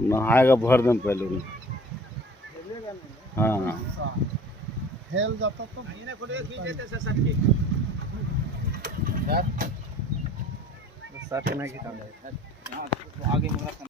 नहाएगा भर दिन पहले उन्हें। हाँ हेल जाता तो आगे